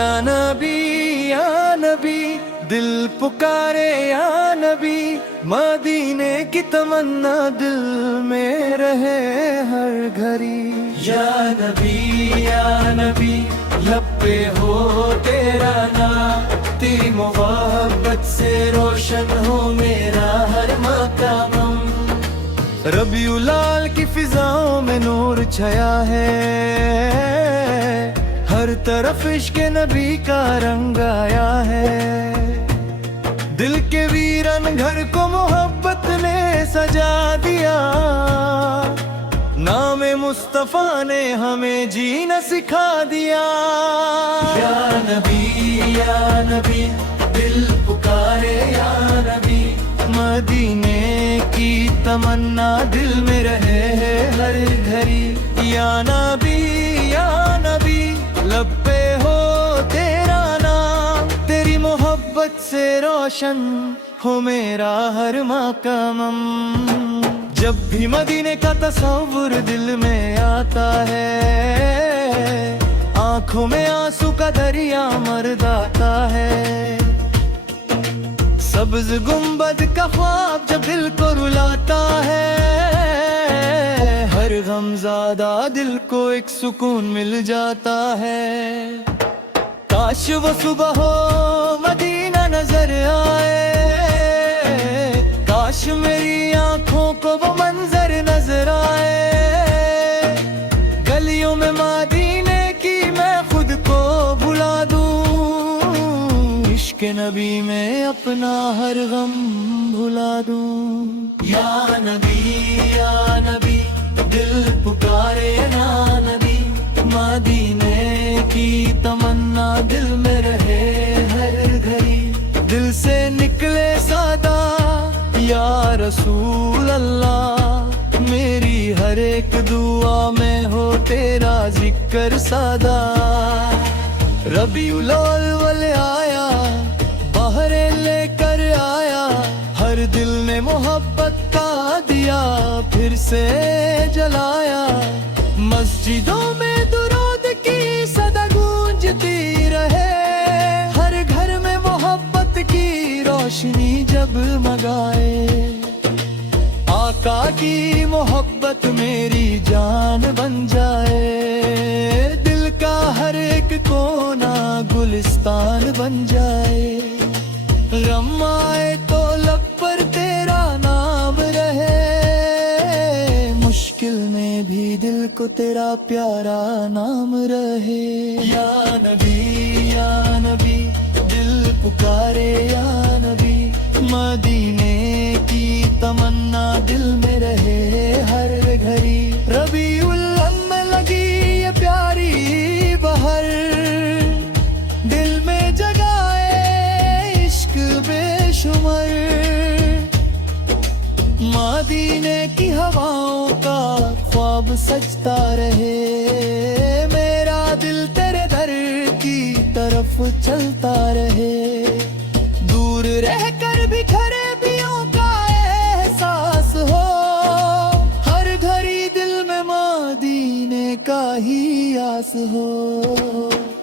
या नबी दिल पुकारे या नबी, मदीने की तमन्ना दिल में रहे हर घड़ी। या नबी लब पे हो तेरा नाम, तेरी मोहब्बत से रोशन हो मेरा हर मकाम। रबीउल अव्वल की फिजाओं में नूर छाया है, हर तरफ इश्क नबी का रंग आया है। दिल के वीरन घर को मोहब्बत ने सजा दिया, नाम मुस्तफा ने हमें जीना सिखा दिया। या नबी दिल पुकारे या नबी, मदीने की तमन्ना दिल में रहे हर घड़ी। या नबी लब पे हो तेरा नाम, तेरी मोहब्बत से रोशन हो मेरा हर मकाम। जब भी मदीने का तस्वुर दिल में आता है, आंखों में आंसू का दरिया मर्द आता है। सब्ज गुंबद का ख्वाब जब दिल को रुलाता है, हर गमज़ादा दिल को एक सुकून मिल जाता है। काश वो सुबह हो मदीना नजर आए, काश मेरी आंखों को वो मंजर नजर आए। गलियों में मदीने की मैं खुद को भुला दूं, इश्क नबी में अपना हर गम भुला दूं। या नबी दिल पुकारे या नबी, मदीने की तमन्ना दिल में रहे हर घड़ी। दिल से निकले सादा या रसूल अल्लाह, मेरी हर एक दुआ में हो तेरा जिक्र सदा। रबीउल अव्वल आया, बहरे लेकर आया, हर दिल ने मोहब्बत का दिया फिर से जलाया। मस्जिदों में दुरूद की सदा गूंजती रहे, हर घर में मोहब्बत की रोशनी जगमगाए। आका की मोहब्बत मेरी जान बन जाए, दिल का हर एक कोना गुलिस्तान बन जाए। गम आए तो लब पर तेरा नाम रहे, मुश्किल में भी दिल को तेरा प्यारा नाम रहे। या नबी दिल पुकारे या नबी, मदीने की तमन्ना दिल में रहे हर घड़ी। रबीउल अव्वल में लगी ये प्यारी बहर, दिल में जगाए इश्क बेशुमार। मदीने की हवाओं का ख्वाब सजता रहे, मेरा दिल तेरे दर की तरफ चलता रहे। दूर रहकर भी खराबियों का एहसास हो, हर घड़ी दिल में मदीने का ही आस हो।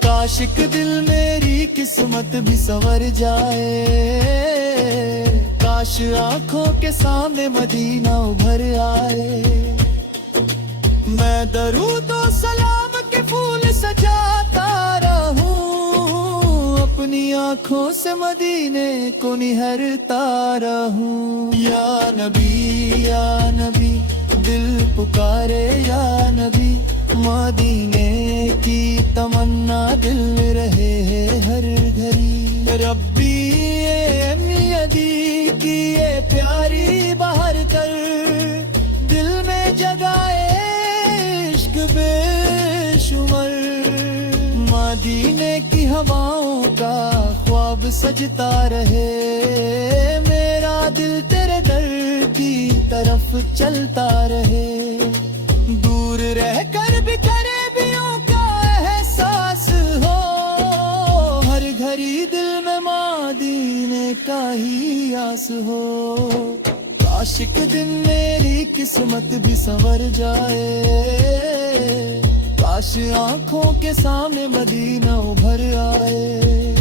काश एक दिल मेरी किस्मत भी संवर जाए, काश आंखों के सामने मदीना उभर आए। मैं दरूद और सलाम के फूल सजाता रहूं, अपनी आंखों से मदीने को निहरता रहूं। या नबी दिल पुकारे या नबी, मदीने की तमन्ना दिल में रहे हर घड़ी। रब्बी यदी की ये प्यारी बहर कर, दिल में जगाए इश्क बेशुमार। मदीने की हवाओं का ख्वाब सजता रहे, मेरा दिल तेरे दर की तरफ चलता रहे। दूर रहकर भी करीबियों का एहसास हो, हर घड़ी दिल में मदीने का ही आस हो। काश एक दिन मेरी किस्मत भी संवर जाए, काश आंखों के सामने मदीना उभर आए।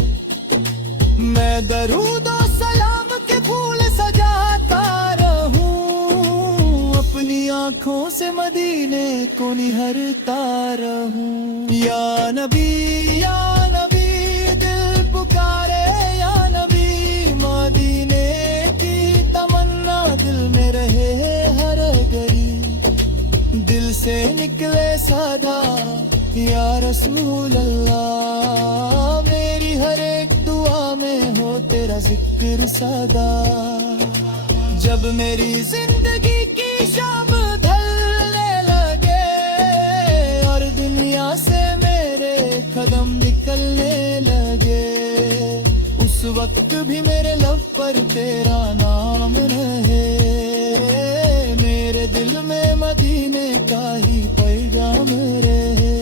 मैं दरूद और सलाम के फूल सजाता रहूं, अपनी आंखों से मदीने को निहरता रहूं। या नबी दिल पुकारे या नबी, मदीने की तमन्ना दिल में रहे हर घड़ी। दिल से निकले सदा या रसूल अल्लाह, मेरी हर एक दुआ में हो तेरा जिक्र सदा। जब मेरी जिंदगी की शाम ढलने लगे और दुनिया से मेरे कदम निकलने लगे, उस वक्त भी मेरे लब पर तेरा नाम रहे। मेरे दिल में मदीने का ही पैगाम रहे।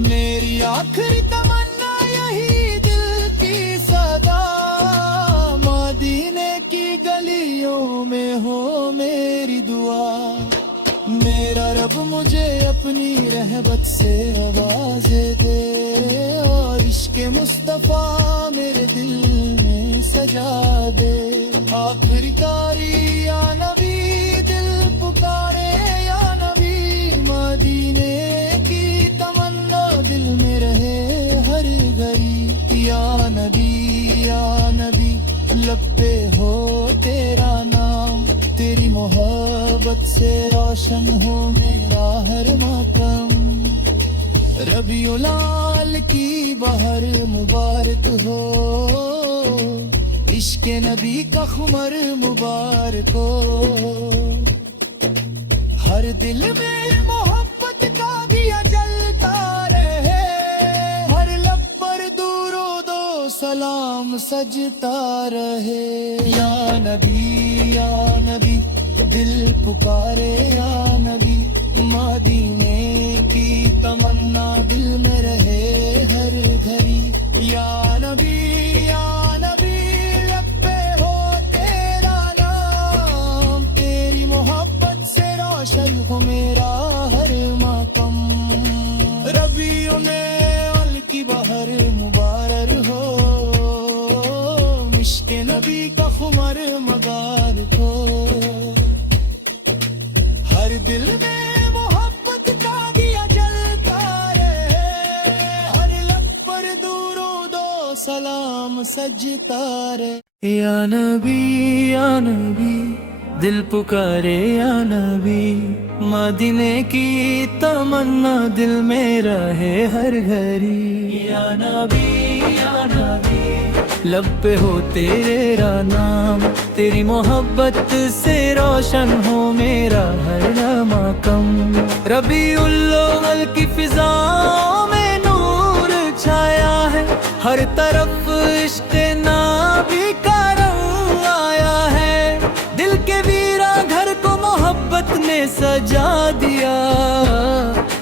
मेरी आखिरी तमन्ना यही दिल की सदा, मदीने की गलियों में हो मेरी दुआ। मेरा रब मुझे अपनी रहमत से आवाज़ें दे और इश्क़ मुस्तफ़ा मेरे दिल में सजा दे। आखिरी तारी या नबी दिल पुकारे या नबी, मदीने की तमन्ना दिल में रहे हर घड़ी। या नबी लब पे हो तेरा नाम, तेरी मोहब्बत से रोशन हो मेरा हर मकाम। रबीउल अव्वल की बहर मुबारक हो, इश्क़ नबी का खुमर मुबारक हो। हर दिल में मोहब्बत का दिया जलता रहे, हर लब पर दुरूद ओ सलाम सजता रहे। या नबी दिल पुकारे या नबी, मदीने की तमन्ना दिल में रहे हर घड़ी। या नबी लब पे हो तेरा नाम, तेरी मोहब्बत से रोशन हो मेरा हर मातम। रबीउल अव्वल की बहर मुबारक हो, इश्क़ नबी का खुमर मुबारक हो। हर दिल में मोहब्बत का दिया जलता रहे, हर लब पर दुरूद ओ सलाम सजता रहे। या नबी दिल पुकारे या नबी, मदीने की तमन्ना दिल में रहे हर घड़ी। या नबी लब पे हो तेरा नाम, तेरी मोहब्बत से रोशन हो मेरा हर मकाम। रबीउल अव्वल की फिजाओं में नूर छाया है, हर तरफ इश्क़ नबी का रंग आया है। दिल के वीरा घर को मोहब्बत ने सजा दिया,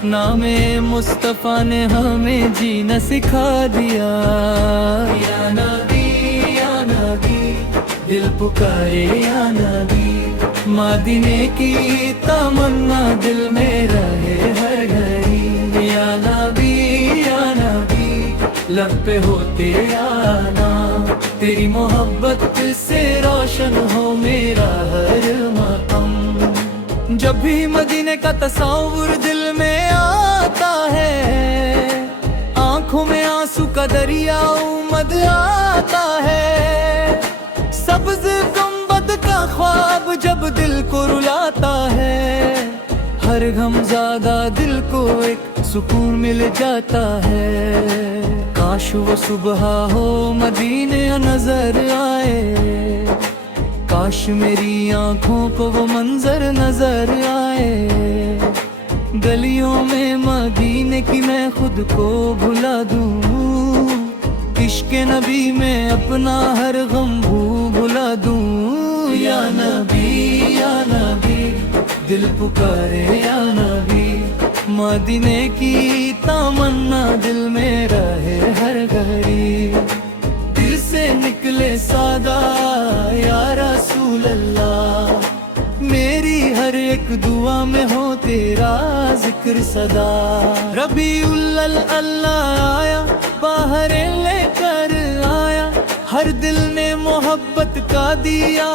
नामे मुस्तफ़ा ने हमें जीना सिखा दिया। या नबी दिल पुकारे या नबी, मदीने की तमन्ना दिल में रहे हर घड़ी। या नबी लब पे हो तेरा नाम, तेरी मोहब्बत से रोशन हो मेरा हर मकाम। जब भी मदीने का तस्वुर दिल में आता है, आंखों में आंसू का दरिया उमड़ आता है। सब्ज़ गुंबद का ख्वाब जब दिल को रुलाता है, हर गमज़दा दिल को एक सुकून मिल जाता है। काश वो सुबह हो मदीने नजर आए, काश मेरी आंखों को वो मंजर नजर आए। गलियों में मदीने की मैं खुद को भुला दूं, इश्क़ नबी में अपना हर गम भुला दूं। या नबी दिल पुकारे या नबी, मदीने की तमन्ना दिल में रहे हर घड़ी। दिल से निकले सादा या रसूल अल्लाह, मेरी हर एक دعا میں ہو تیرا ذکر صدا. ربیع اللہ آیا باہر لے کر آیا, ہر دل نے محبت کا دیا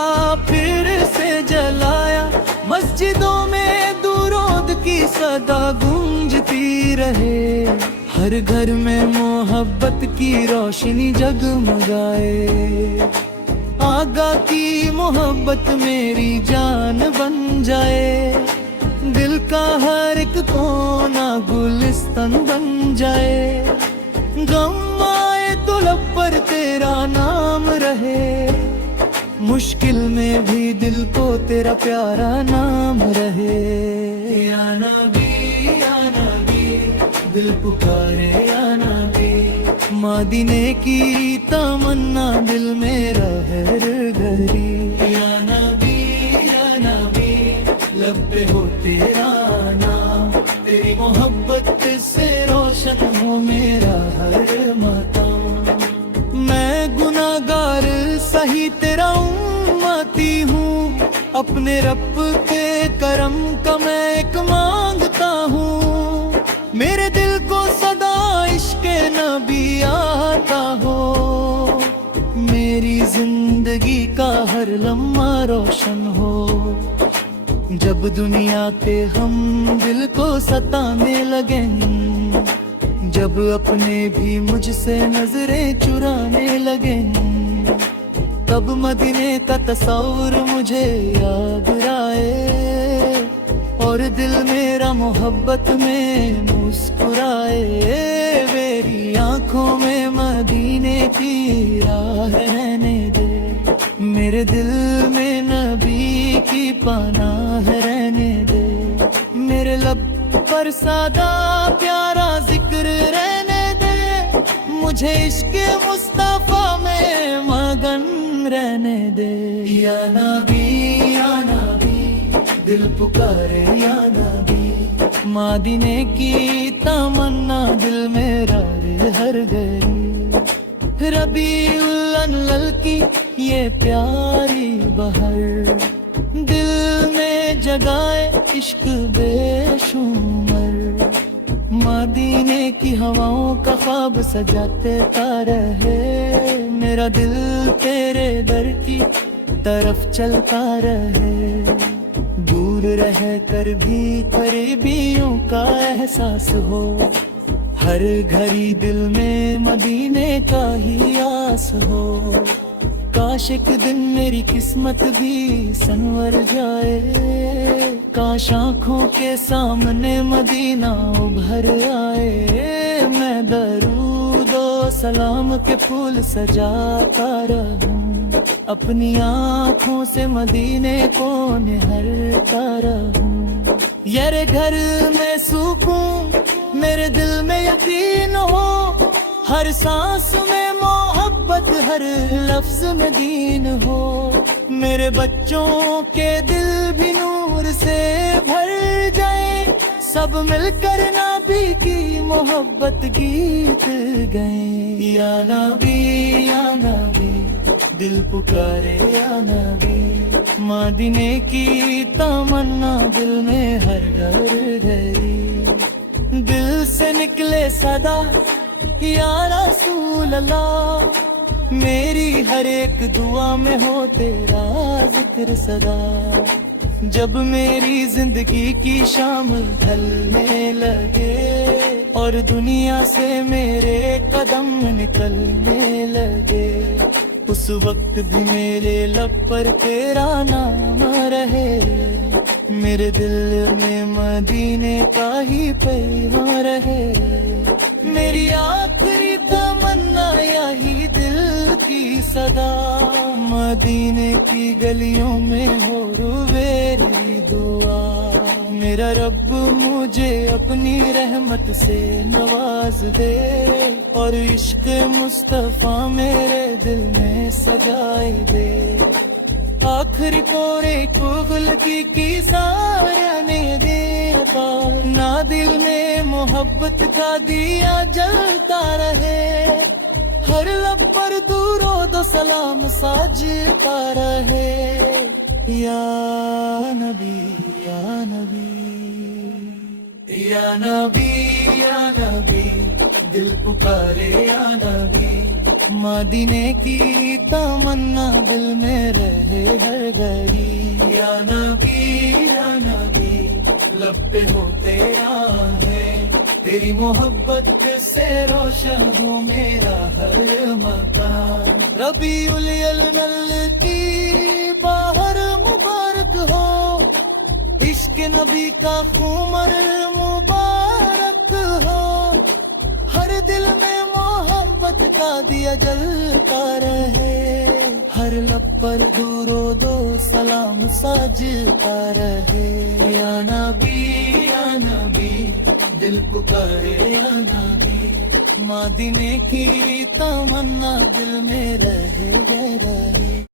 پھر سے جلایا. مسجدوں میں درود کی صدا گونجتی رہے, ہر گھر میں محبت کی روشنی جگمگائے. آقا کی محبت میری جان بن جائے, دل کا ہر ایک کونا گلستان بن جائے. غم آئے تو لب پر تیرا نام رہے, مشکل میں بھی دل کو تیرا پیارا نام رہے. یا نبی دل پکارے یا نبی, مدینے کی تمنا دل میں ہر گھڑی. یا نبی لب پہ ہو تیرا نام, تیری محبت سے روشن ہو میرا ہر مقام. میں گناہگار سہی تیرا امتی ہوں, اپنے رب کے کرم کا میں ایک مانگتا ہوں. میرے دل کو صدا عشق نبی آتا ہو, میری زندگی کا ہر لمحہ روشن ہو. جب دنیا کے ہم دل کو ستانے لگیں, جب اپنے بھی مجھ سے نظریں چرانے لگیں, تب مدینے کا تصور مجھے یاد آئے, اور دل میرا محبت میں مسکرائے. میری آنکھوں میں مدینے کی راہ رہنے دے, میرے دل میں نبی کی پناہ رہنے دے. میرے لب پر سادہ پیارا ذکر رہنے دے, مجھے عشق مصطفیٰ میں مگن رہنے دے. یا نبی دل پکارے یا نبی, مدینے کی تمنا دل میرا ہر گئی. ربیع الاول کی یہ پیاری بہر, دل میں جگائے عشق بے شمر. مدینے کی ہواؤں کا خواب سجاتے تا رہے, میرا دل تیرے در کی طرف چلتا رہے. دور رہ کر بھی قریبیوں کا احساس ہو, ہر گھڑی دل میں مدینے کا ہی آس ہو. کاش ایک دن میری قسمت بھی سنور جائے, کاش آنکھوں کے سامنے مدینہ ابھر آئے. میں درود و سلام کے پھول سجاتا رہوں, اپنی آنکھوں سے مدینے کو نہرتا رہوں. یارے گھر میں سکون میرے دل میں یقین ہو, ہر سانس میں محبت ہر لفظ میں دین ہو. میرے بچوں کے دل بھی نور سے بھر جائے, سب مل کر نبی کی محبت گیت گئے. یا نبی دل پکارے یا نبی, مدینے کی تمنا دل میں ہر گھر گئی. دل سے نکلے صدا یا رسول اللہ, میری ہر ایک دعا میں ہو تیرا ذکر صدا. جب میری زندگی کی شام ڈھلنے لگے, اور دنیا سے میرے قدم نکلنے لگے, اس وقت بھی میرے لب پر تیرا نام رہے. میرے دل میں مدینے کا ہی پیغام رہے. میری آخری تمنا یہی دل کی صدا, مدینے کی گلیوں میں ہو میری دعا. میرا رب مجھے اپنی رحمت سے نواز دے, اور عشق مصطفیٰ میرے دل میں سجائے دے. آخری پورے کغل کی سارے نے دیتا, نہ دل میں محبت کا دیا جلتا رہے. ہر لب پر درود و سلام ساجتا رہے. یا نبی یا نبی یا نبی دل پکارے یا نبی مدینے کی تمنا دل میں رہے ہر گھڑی یا نبی لب پہ ہوتے آہیں تیری محبت سے روشن ہو میرا ہر مکان ربیع الاول کی باہر مبارک ہو عشق نبی کا خمر مبارک ہو ہر دل میں محبت کا دیا جلتا رہے ہر لب پر درود و سلام سجتا رہے یا نبی دل پکارے یا نبی مدینے کی تمنا دل میں رہے